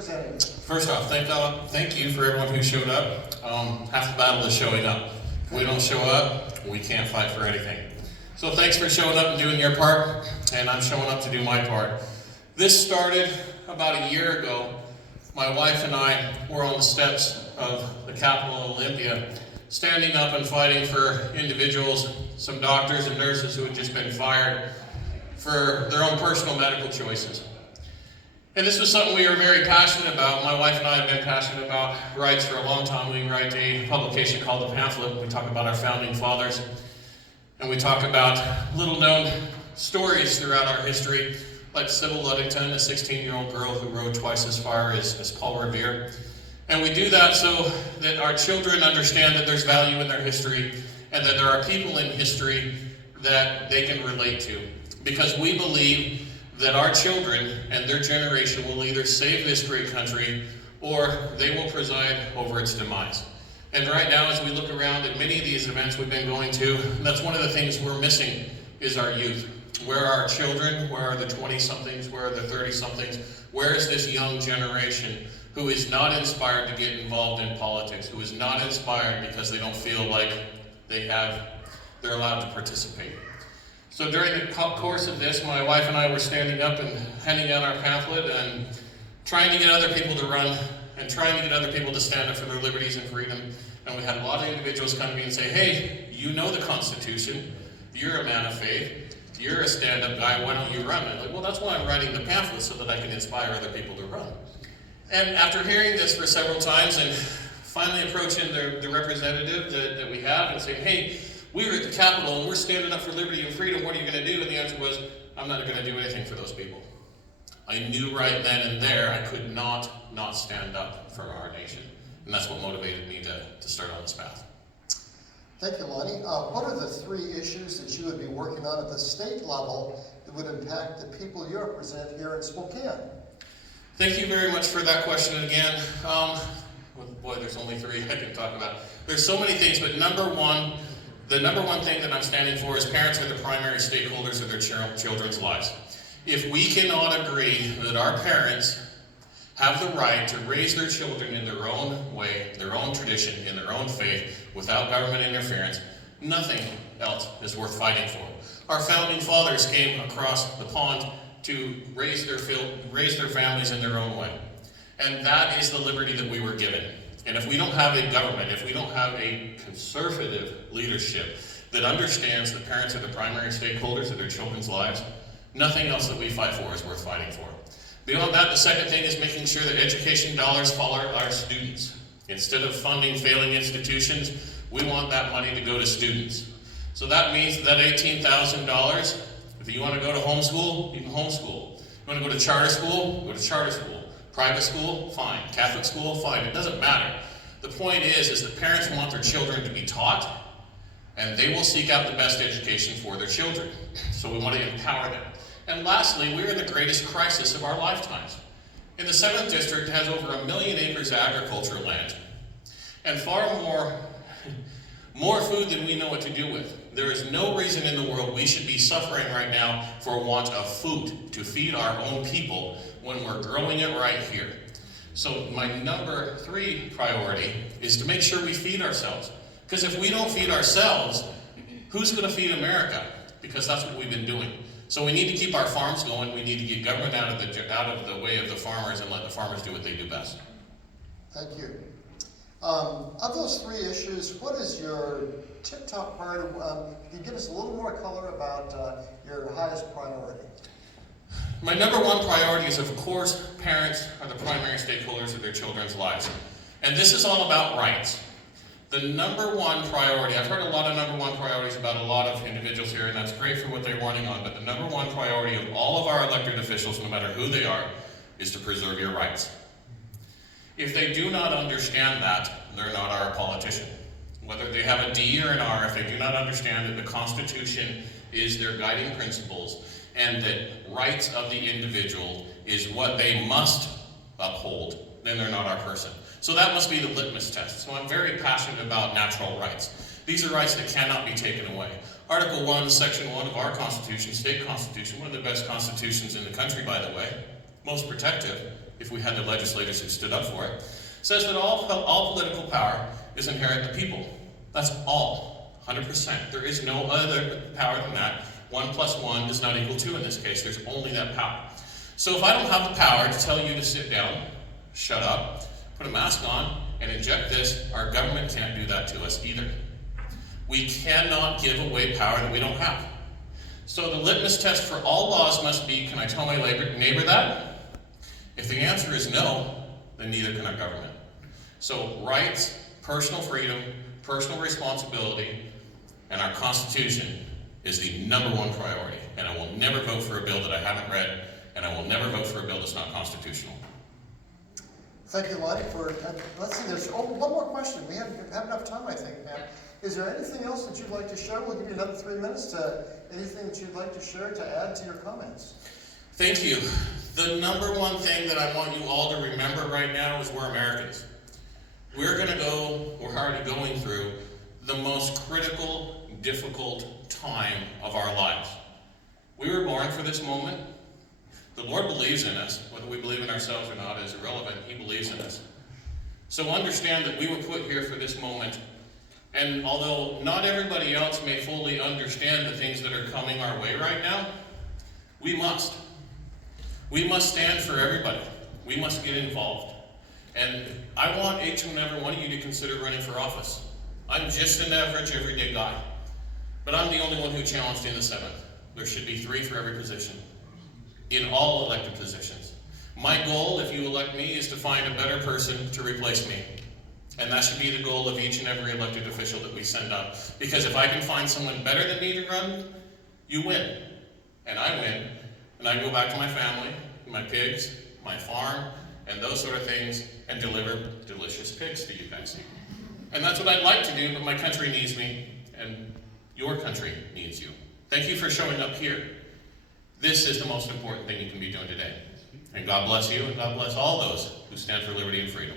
representative. First off, thank you for everyone who showed up. Half the battle is showing up. If we don't show up, we can't fight for anything. So thanks for showing up and doing your part, and I'm showing up to do my part. This started about a year ago. My wife and I were on the steps of the Capitol Olympia, standing up and fighting for individuals, some doctors and nurses who had just been fired for their own personal medical choices. And this was something we were very passionate about. My wife and I have been passionate about rights for a long time. We write a publication called The Pamphlet. We talk about our founding fathers, and we talk about little-known stories throughout our history, like Sybil Ludington, a 16-year-old girl who rode twice as far as Paul Revere. And we do that so that our children understand that there's value in their history and that there are people in history that they can relate to. Because we believe that our children and their generation will either save this great country or they will preside over its demise. And right now, as we look around at many of these events we've been going to, that's one of the things we're missing is our youth. Where are our children? Where are the 20-somethings? Where are the 30-somethings? Where is this young generation who is not inspired to get involved in politics, who is not inspired because they don't feel like they're allowed to participate? So during the course of this, my wife and I were standing up and handing out our pamphlet and trying to get other people to run and trying to get other people to stand up for their liberties and freedom. And we had a lot of individuals come to me and say, hey, you know the Constitution, you're a man of faith, you're a stand-up guy, why don't you run? And I'm like, well, that's why I'm writing the pamphlet, so that I can inspire other people to run. And after hearing this for several times and finally approaching the representative that we have and saying, hey, we were at the Capitol and we're standing up for liberty and freedom, what are you going to do? And the answer was, I'm not going to do anything for those people. I knew right then and there I could not stand up for our nation. And that's what motivated me to start on this path. Thank you, Lonnie. What are the three issues that you would be working on at the state level that would impact the people you represent here in Spokane? Thank you very much for that question again. Boy, there's only three I can talk about. There's so many things, but the number one thing that I'm standing for is parents are the primary stakeholders of their children's lives. If we cannot agree that our parents have the right to raise their children in their own way, their own tradition, in their own faith, without government interference, nothing else is worth fighting for. Our founding fathers came across the pond to raise their families in their own way. And that is the liberty that we were given. And if we don't have a government, if we don't have a conservative leadership that understands that parents are the primary stakeholders of their children's lives, nothing else that we fight for is worth fighting for. Beyond that, the second thing is making sure that education dollars follow our students. Instead of funding failing institutions, we want that money to go to students. So that means that $18,000, if you want to go to homeschool, you can homeschool. You want to go to charter school, go to charter school. Private school, fine. Catholic school, fine. It doesn't matter. The point is that parents want their children to be taught, and they will seek out the best education for their children. So we want to empower them. And lastly, we're in the greatest crisis of our lifetimes. In the 7th District, it has over 1 million acres of agricultural land, and far more food than we know what to do with. There is no reason in the world we should be suffering right now for want of food to feed our own people when we're growing it right here. So my number 3 priority is to make sure we feed ourselves. Because if we don't feed ourselves, who's going to feed America? Because that's what we've been doing. So we need to keep our farms going. We need to get government out of the way of the farmers and let the farmers do what they do best. Thank you. Of those three issues, what is your tip-top priority? Can you give us a little more color about your highest priority? My number 1 priority is, of course, parents are the primary stakeholders of their children's lives. And this is all about rights. The number 1 priority, I've heard a lot of number 1 priorities about a lot of individuals here, and that's great for what they're running on, but the number 1 priority of all of our elected officials, no matter who they are, is to preserve your rights. If they do not understand that, they're not our politician. Whether they have a D or an R, if they do not understand that the Constitution is their guiding principles and that rights of the individual is what they must uphold, then they're not our person. So that must be the litmus test. So I'm very passionate about natural rights. These are rights that cannot be taken away. Article 1, Section 1 of our Constitution, state constitution, one of the best constitutions in the country, by the way, most protective, if we had the legislators who stood up for it, says that all political power is inherent in the people. That's all, 100%. There is no other power than that. 1 plus 1 does not equal 2 in this case. There's only that power. So if I don't have the power to tell you to sit down, shut up, put a mask on, and inject this, our government can't do that to us either. We cannot give away power that we don't have. So the litmus test for all laws must be, can I tell my neighbor that? If the answer is no, then neither can our government. So rights, personal freedom, personal responsibility, and our Constitution is the number one priority. And I will never vote for a bill that I haven't read, and I will never vote for a bill that's not constitutional. Thank you, Lonnie, for, let's see, there's one more question. We have enough time, I think, now. Is there anything else that you'd like to share? We'll give you another 3 minutes to anything that you'd like to share to add to your comments. Thank you. The number one thing that I want you all to remember right now is we're Americans. We're already going through the most critical, difficult time of our lives. We were born for this moment. The Lord believes in us. Whether we believe in ourselves or not is irrelevant. He believes in us. So understand that we were put here for this moment. And although not everybody else may fully understand the things that are coming our way right now, we must. We must stand for everybody. We must get involved. And I want each and every one of you to consider running for office. I'm just an average, everyday guy. But I'm the only one who challenged in the 7th. There should be 3 for every position, in all elected positions. My goal, if you elect me, is to find a better person to replace me. And that should be the goal of each and every elected official that we send up. Because if I can find someone better than me to run, you win. And I win. And I go back to my family, my pigs, my farm, and those sort of things, and deliver delicious pigs to you guys. And that's what I'd like to do, but my country needs me, and your country needs you. Thank you for showing up here. This is the most important thing you can be doing today. And God bless you, and God bless all those who stand for liberty and freedom.